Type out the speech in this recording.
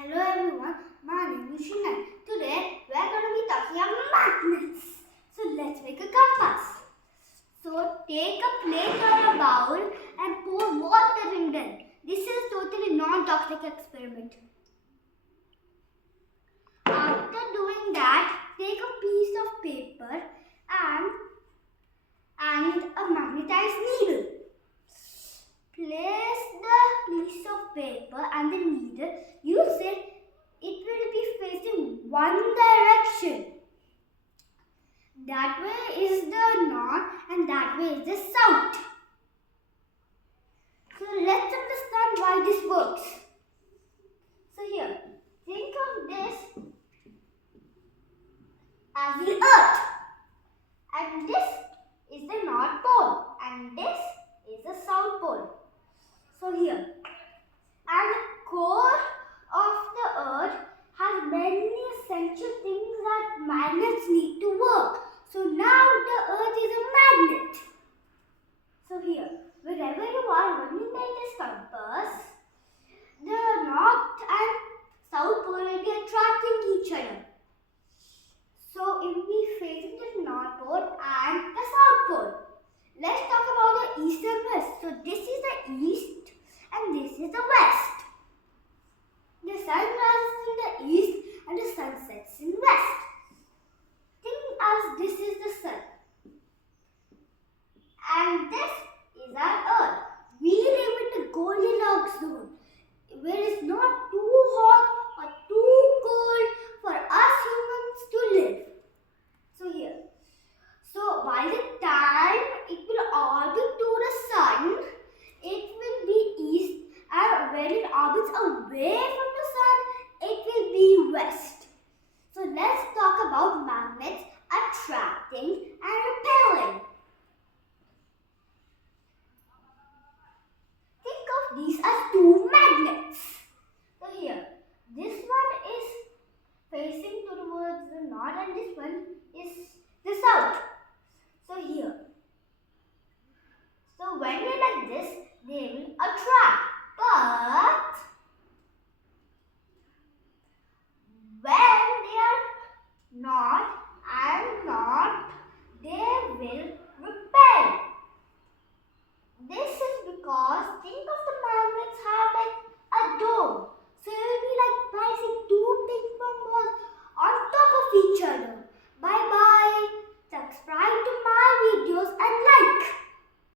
Hello everyone, my name is Shinai. Today we are going to be talking about magnets. So let's make a compass. So take a plate or a bowl and pour water in them. This is totally non-toxic experiment. After doing that, take a piece of paper and a magnetized needle. Place the piece of paper and the needle. It will be facing one direction. That way is the north and that way is the south. So let's understand why this works. So here, think of this as the earth. And this is the north pole and this is the south pole. So here, and core of the earth has many essential things that magnets need to work. So now the earth is a magnet. So here, wherever you are, when you make this compass, the north and south pole will be attracting each other. So it will be facing the north pole and the south pole. Let's talk about the east and west. So this is the east and this is the west. The sun rises in the east and the sun sets in west. Think as this is the sun. And this is our earth. We live in the Goldilocks zone, where it's not too hot or too cold for us humans to live. So here. So by the time it will orbit to the sun, it will be east, and when it orbits away from the sun, it will be west. So let's talk about magnets attracting and repelling. Think of these as two magnets. So here, this one is facing towards the north and this one is the south. So here. So when they like this, they will attract. But when they are not and not, they will repel. This is because think of the magnets have like a dome.